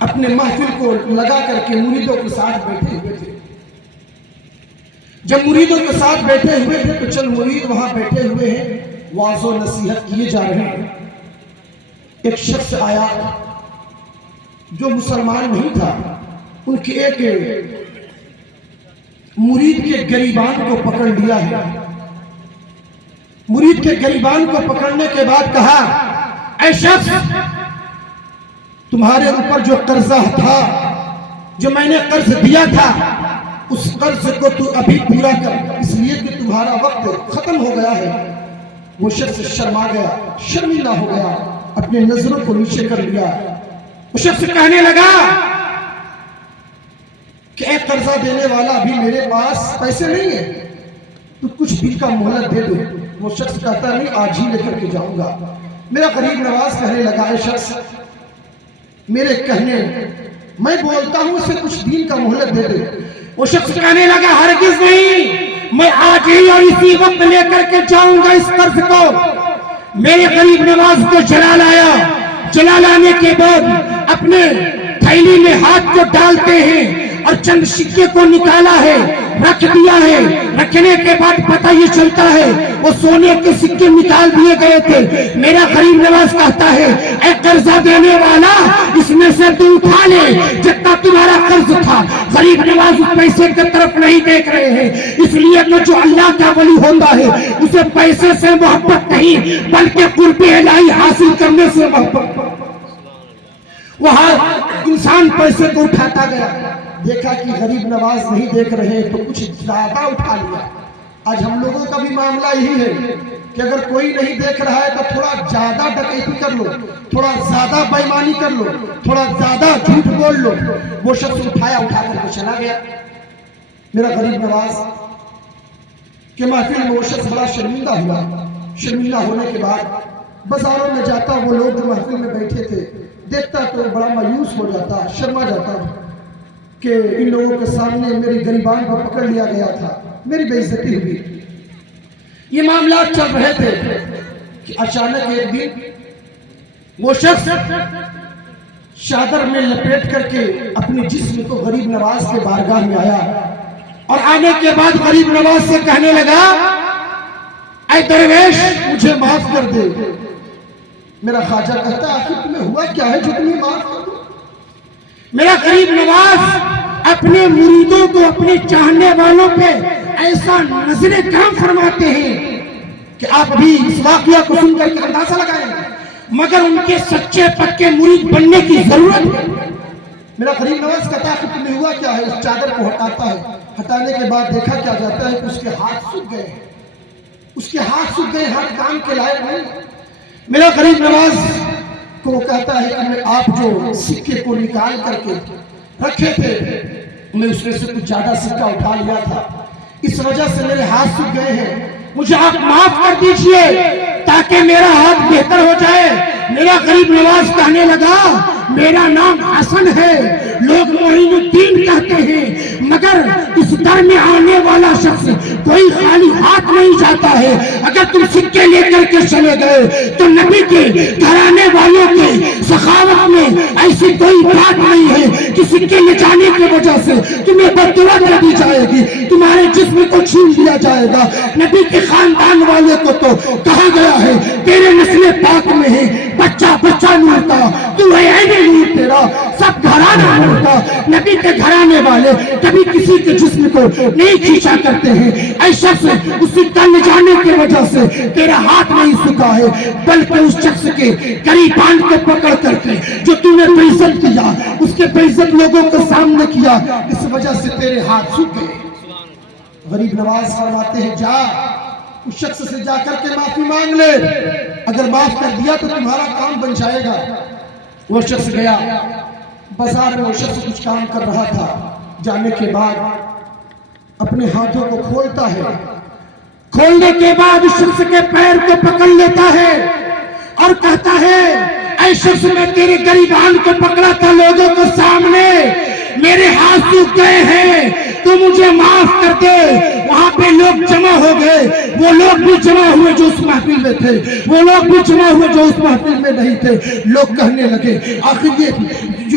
اپنے محفل کو لگا کر کے مریدوں کے ساتھ بیٹھے ہوئے تھے۔ جب مریدوں کے ساتھ بیٹھے ہوئے تھے تو چند مرید وہاں بیٹھے ہوئے ہیں، واعظ و نصیحت کیے جا رہے ہیں۔ ایک شخص آیا جو مسلمان نہیں تھا، ان کے ایک مرید کے گریبان کو پکڑ لیا ہے۔ مرید کے گریبان کو پکڑنے کے بعد کہا، اے شخص، تمہارے اوپر جو قرضہ تھا، جو میں نے قرض دیا تھا، اس قرض کو تو ابھی پورا کر، اس لیے کہ تمہارا وقت ختم ہو گیا ہے۔ وہ شخص شرما گیا، شرمندہ ہو گیا، اپنے نظروں کو نیچے کر لیا۔ وہ شخص کہنے لگا کہ اے قرضہ دینے والا، ابھی میرے پاس پیسے نہیں ہیں، تو کچھ دن کا مہلت دے دو۔ وہ شخص کہتا نہیں، آج ہی لے کر کے جاؤں گا۔ میرا غریب نواز کہنے لگا، اے شخص، میرے کہنے میں بولتا ہوں، اسے کچھ دن کا مہلت دے دے۔ وہ شخص کہنے لگا، ہرگز نہیں، میں آج ہی اور اسی وقت لے کر کے جاؤں گا اس قرض کو۔ میرے غریب نواز کو جلا لایا۔ جلا لانے کے بعد اپنے تھیلی میں ہاتھ کو ڈالتے ہیں اور چند سکے کو نکالا ہے، رکھ دیا ہے۔ رکھنے کے بعد پتہ یہ چلتا ہے وہ سونے کے سکے نکال دیے گئے تھے۔ میرا غریب نواز کہتا ہے، اے قرضہ دینے والا، اس میں سے تو اٹھا لے جتنا تمہارا قرض تھا۔ غریب نواز اس پیسے کی طرف نہیں دیکھ رہے ہیں، اس لیے کہ جو اللہ کا ولی ہوتا ہے اسے پیسے سے محبت نہیں بلکہ قرب الہی حاصل کرنے سے محبت۔ وہاں انسان پیسے کو اٹھاتا گیا، دیکھا کہ غریب نواز نہیں دیکھ رہے تو کچھ زیادہ اٹھا لیا۔ آج ہم لوگوں کا بھی معاملہ یہی ہے کہ اگر کوئی نہیں دیکھ رہا ہے تو تھوڑا زیادہ ڈکیتی کر لو، تھوڑا زیادہ بےایمانی کر لو، تھوڑا زیادہ جھوٹ بول لو۔ وہ شخص اٹھا کر کے چلا گیا۔ میرا غریب نواز کہ محفل میں وہ شخص بڑا شرمندہ ہوا۔ شرمندہ ہونے کے بعد بازاروں میں جاتا، وہ لوگ جو محفل میں بیٹھے تھے دیکھتا تو بڑا مایوس ہو جاتا، شرما جاتا کہ ان لوگوں کے سامنے میری گریبان کو پکڑ لیا گیا تھا، میری بے عزتی ہوئی۔ یہ معاملات چل رہے تھے کہ اچانک ایک دن وہ شخص چادر میں لپیٹ کر کے اپنے جسم کو غریب نواز کے بارگاہ میں آیا اور آنے کے بعد غریب نواز سے کہنے لگا، اے درویش، مجھے معاف کر دے۔ میرا خواجہ کہتا، آخر تمہیں ہوا کیا ہے جو تمہیں معاف کر دو؟ میرا غریب نواز اپنے مریدوں کو، اپنے چاہنے والوں پہ ایسا نظر کرم فرماتے ہیں کہ آپ ابھی اس واقعہ کو سن کر کے اندازہ لگائیں، مگر ان کے سچے پکے مرید بننے کی ضرورت ہے۔ میرا غریب نواز کہتا ہے، آخر تمہیں ہوا کیا ہے؟ اس چادر کو ہٹاتا ہے، ہٹانے کے بعد دیکھا کیا جاتا ہے کہ اس کے ہاتھ سوکھ گئے ہیں، اس کے ہاتھ سوکھ گئے، ہاتھ کام کے لائق نہیں۔ میرا غریب نواز کو کہتا ہے کہ میں آپ جو سکے کو نکال کر کے رکھے تھے، میں اس میں سے کچھ زیادہ سکہ اٹھا لیا تھا، اس وجہ سے میرے ہاتھ سوکھ گئے ہیں، مجھے آپ معاف کر دیجئے تاکہ میرا ہاتھ بہتر ہو جائے۔ میرا غریب نواز کہنے لگا، میرا نام حسن ہے، لوگ معین الدین کہتے ہیں، مگر اس در میں آنے والا شخص کوئی خالی ہاتھ نہیں جاتا ہے۔ اگر تم سکے لے کر کے چلے گئے تو نبی کے گھرانے والوں کے سخاوت میں ایسی کوئی بات نہیں ہے کہ سکے لے جانے کی وجہ سے تمہیں بددعا کر دی جائے گی، تمہارے جسم کو چھین لیا جائے گا۔ نبی کے خاندان والے کو تو کہا گیا ہے، تیرے نسل پاک میں ہے بچہ بچہ نور کا، تو ہے عین نور تیرا، سب گھرانہ نور کا۔ نبی کے گھرانے والے کبھی کسی کے جسم کو نہیں کھینچا کرتے ہیں۔ اے شخص، اسی کل جانے کی وجہ سے تیرا ہاتھ نہیں سکا ہے، بلکہ اس شخص کے گریبان کو پکڑ کر کے جو تم نے بے عزت کیا، اس کے بے عزت لوگوں کے سامنے کیا، اس وجہ سے تیرے ہاتھ سوکھ گئے۔ غریب نواز فرماتے ہیں، جا اس شخص سے جا کر کے معافی مانگ لے، اگر معاف کر دیا تو تمہارا کام بن جائے گا۔ وہ شخص گیا، بازار میں وہ شخص کچھ کام کر رہا تھا، جانے کے بعد اپنے ہاتھوں کو کھولتا ہے، کھولنے کے بعد اس شخص کے پیر کو پکڑ لیتا ہے اور کہتا ہے، اے شخص، میں تیرے گریبان کو پکڑا تھا لوگوں کے سامنے، میرے ہاتھ سوکھ گئے ہیں، تو مجھے معاف کر دے۔ وہاں پہ لوگ جمع ہو گئے، وہ لوگ بھی جمع ہوئے جو اس محفل میں تھے، وہ لوگ بھی جمع ہوئے جو اس محفل میں نہیں تھے۔ لوگ کہنے لگے، آخر یہ